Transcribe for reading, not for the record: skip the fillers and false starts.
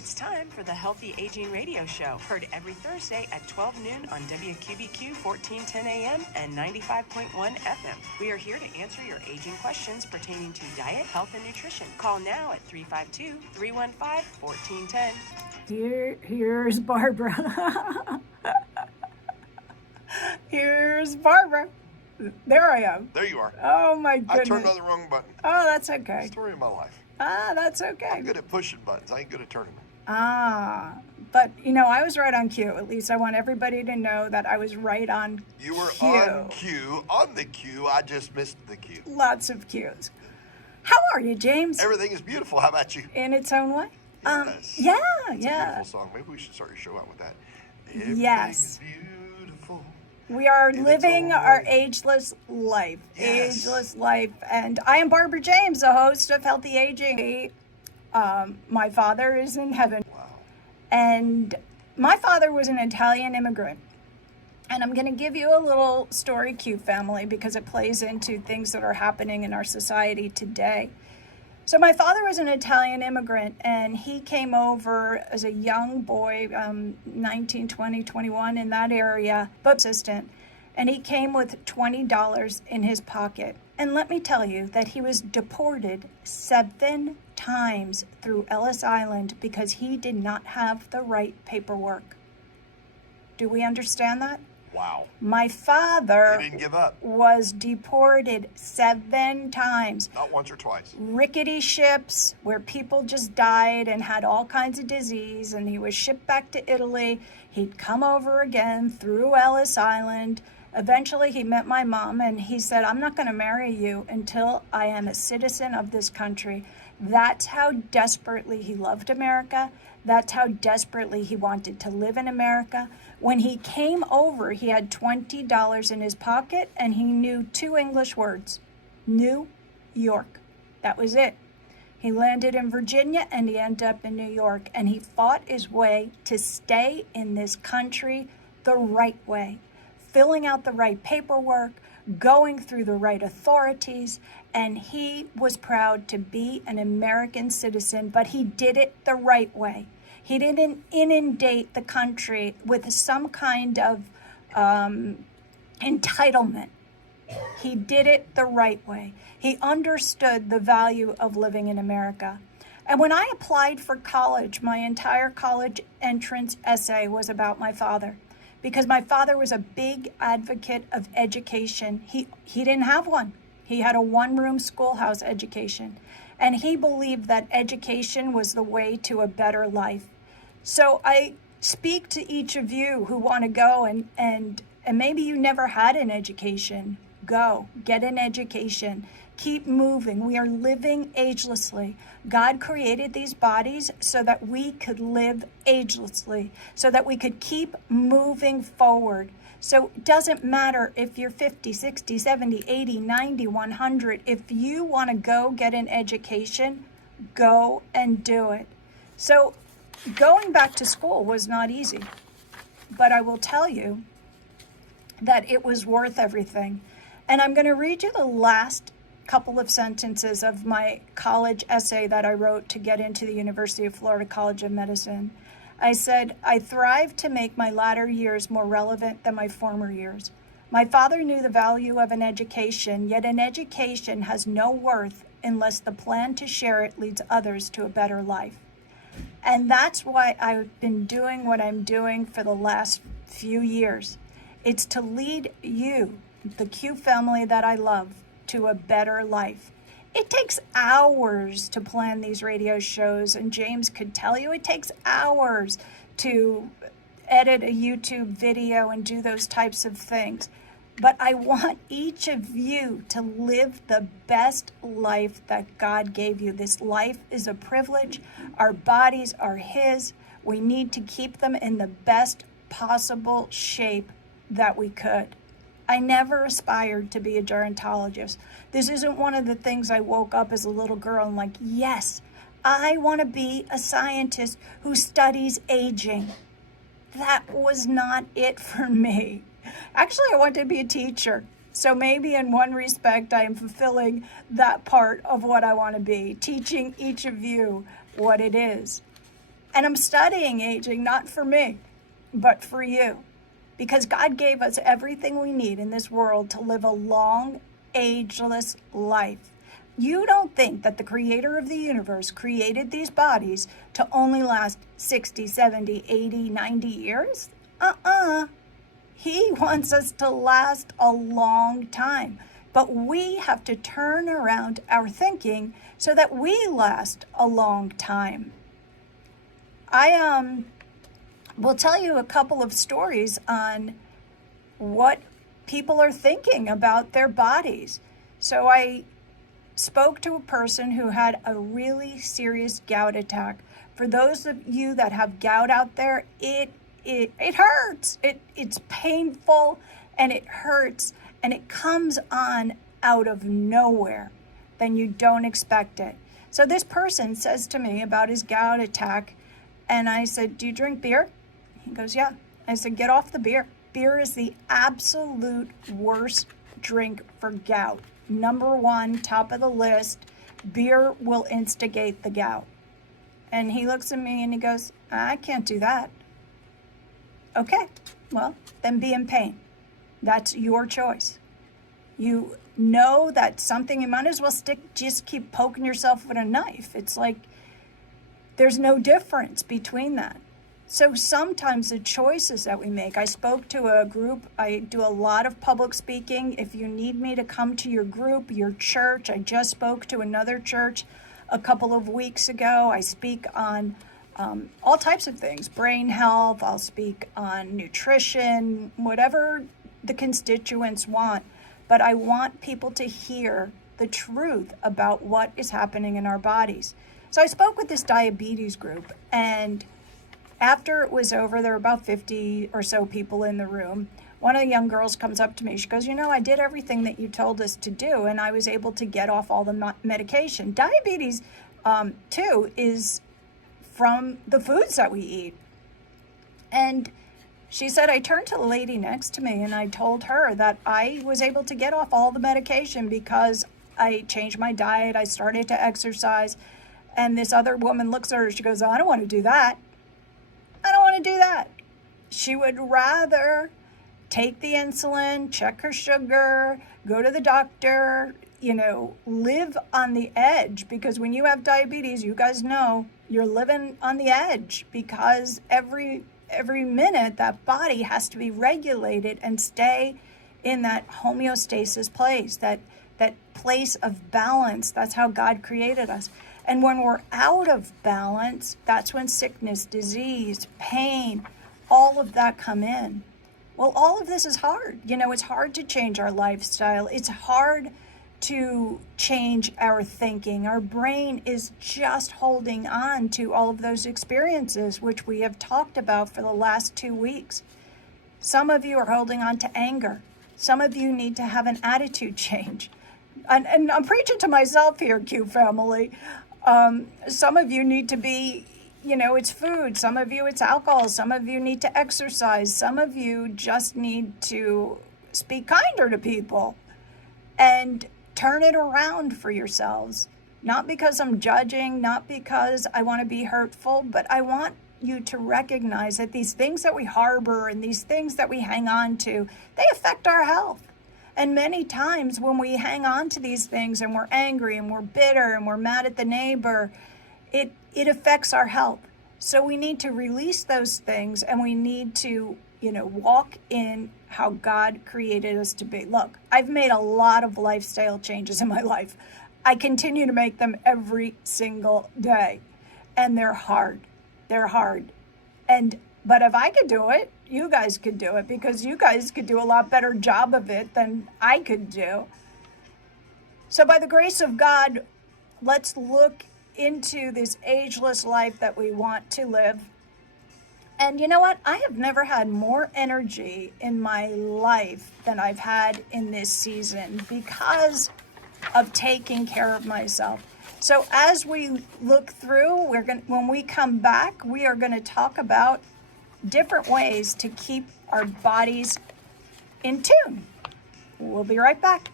It's time for the Healthy Aging Radio Show, heard every Thursday at 12 noon on WQBQ 1410 AM and 95.1 FM. We are here to answer your aging questions pertaining to diet, health, and nutrition. Call now at 352-315-1410. Here's Barbara. Here's Barbara. There I am. There you are. Oh my goodness. I turned on the wrong button. Oh, that's okay. Story of my life. That's okay. I'm good at pushing buttons. I ain't good at turning them. But I was right on cue. At least I want everybody to know that I was right on You were cue. on cue. On the cue. I just missed the cue. Lots of cues. How are you, James? Everything is beautiful. How about you? In its own way? Yes. Yeah. It's a beautiful song. Maybe we should start your show out with that. Yes. Beautiful. We are In living its own our way. ageless life. Yes. Ageless life. And I am Barbara James, the host of Healthy Aging. My father is in heaven. Wow. And my father was an Italian immigrant. And I'm going to give you a little story cue, family, because it plays into things that are happening in our society today. So my father was an Italian immigrant, and he came over as a young boy, 19, 20, 21, in that area, but assistant. And he came with $20 in his pocket. And let me tell you that he was deported 7 times through Ellis Island because he did not have the right paperwork. Do we understand that? Wow. My father You didn't give up. was deported 7 times. Not once or twice. Rickety ships where people just died and had all kinds of disease, and he was shipped back to Italy. He'd come over again through Ellis Island. Eventually he met my mom, and he said, I'm not going to marry you until I am a citizen of this country. That's how desperately he loved America. That's how desperately he wanted to live in America. When he came over, he had $20 in his pocket, and he knew 2 English words: New York. That was it. He landed in Virginia, and he ended up in New York, and he fought his way to stay in this country the right way, filling out the right paperwork, going through the right authorities, and he was proud to be an American citizen, but he did it the right way. He didn't inundate the country with some kind of entitlement. He did it the right way. He understood the value of living in America. And when I applied for college, my entire college entrance essay was about my father, because my father was a big advocate of education. He didn't have one. He had a one-room schoolhouse education, and he believed that education was the way to a better life. So I speak to each of you who want to go and maybe you never had an education. Go, get an education. Keep moving. We are living agelessly. God created these bodies so that we could live agelessly, so that we could keep moving forward. So it doesn't matter if you're 50, 60, 70, 80, 90, 100. If you want to go get an education, go and do it. So going back to school was not easy, but I will tell you that it was worth everything. And I'm going to read you the last couple of sentences of my college essay that I wrote to get into the University of Florida College of Medicine. I said, I thrive to make my latter years more relevant than my former years. My father knew the value of an education, yet an education has no worth unless the plan to share it leads others to a better life. And that's why I've been doing what I'm doing for the last few years. It's to lead you, the Q family that I love, to a better life. It takes hours to plan these radio shows, and James could tell you it takes hours to edit a YouTube video and do those types of things. But I want each of you to live the best life that God gave you. This life is a privilege. Our bodies are His. We need to keep them in the best possible shape that we could. I never aspired to be a gerontologist. This isn't one of the things I woke up as a little girl and like, yes, I want to be a scientist who studies aging. That was not it for me. Actually, I wanted to be a teacher. So maybe in one respect, I am fulfilling that part of what I want to be, teaching each of you what it is. And I'm studying aging, not for me, but for you. Because God gave us everything we need in this world to live a long, ageless life. You don't think that the creator of the universe created these bodies to only last 60, 70, 80, 90 years? He wants us to last a long time. But we have to turn around our thinking so that we last a long time. I will tell you a couple of stories on what people are thinking about their bodies. So I spoke to a person who had a really serious gout attack. For those of you that have gout out there, it hurts. It's painful and it hurts, and it comes on out of nowhere. Then you don't expect it. So this person says to me about his gout attack, and I said, "Do you drink beer?" He goes, "Yeah." I said, "Get off the beer. Beer is the absolute worst drink for gout. Number one, top of the list. Beer will instigate the gout." And he looks at me and he goes, "I can't do that." Okay, well, then be in pain. That's your choice. You know that something, you might as well just keep poking yourself with a knife. It's like there's no difference between that. So sometimes the choices that we make, I spoke to a group, I do a lot of public speaking. If you need me to come to your group, your church, I just spoke to another church a couple of weeks ago. I speak on all types of things, brain health, I'll speak on nutrition, whatever the constituents want. But I want people to hear the truth about what is happening in our bodies. So I spoke with this diabetes group, and after it was over, there were about 50 or so people in the room. One of the young girls comes up to me. She goes, "I did everything that you told us to do, and I was able to get off all the medication." Diabetes, too, is from the foods that we eat. And she said, I turned to the lady next to me and I told her that I was able to get off all the medication because I changed my diet. I started to exercise. And this other woman looks at her. She goes, "I don't want to do that. I don't want to do that." She would rather take the insulin, check her sugar, go to the doctor, live on the edge. Because when you have diabetes, you guys know you're living on the edge, because every minute that body has to be regulated and stay in that homeostasis place, that place of balance. That's how God created us. And when we're out of balance, that's when sickness, disease, pain, all of that come in. Well, all of this is hard. It's hard to change our lifestyle. It's hard to change our thinking. Our brain is just holding on to all of those experiences, which we have talked about for the last 2 weeks. Some of you are holding on to anger. Some of you need to have an attitude change. And I'm preaching to myself here, Q family. Some of you need to be, it's food. Some of you, it's alcohol. Some of you need to exercise. Some of you just need to speak kinder to people and turn it around for yourselves. Not because I'm judging, not because I want to be hurtful, but I want you to recognize that these things that we harbor and these things that we hang on to, they affect our health. And many times when we hang on to these things and we're angry and we're bitter and we're mad at the neighbor, it affects our health. So we need to release those things, and we need to, walk in how God created us to be. Look, I've made a lot of lifestyle changes in my life. I continue to make them every single day. And they're hard. They're hard. But if I could do it, you guys could do it, because you guys could do a lot better job of it than I could do. So by the grace of God, let's look into this ageless life that we want to live. And you know what? I have never had more energy in my life than I've had in this season because of taking care of myself. So as we look through, when we come back, we are going to talk about different ways to keep our bodies in tune. We'll be right back.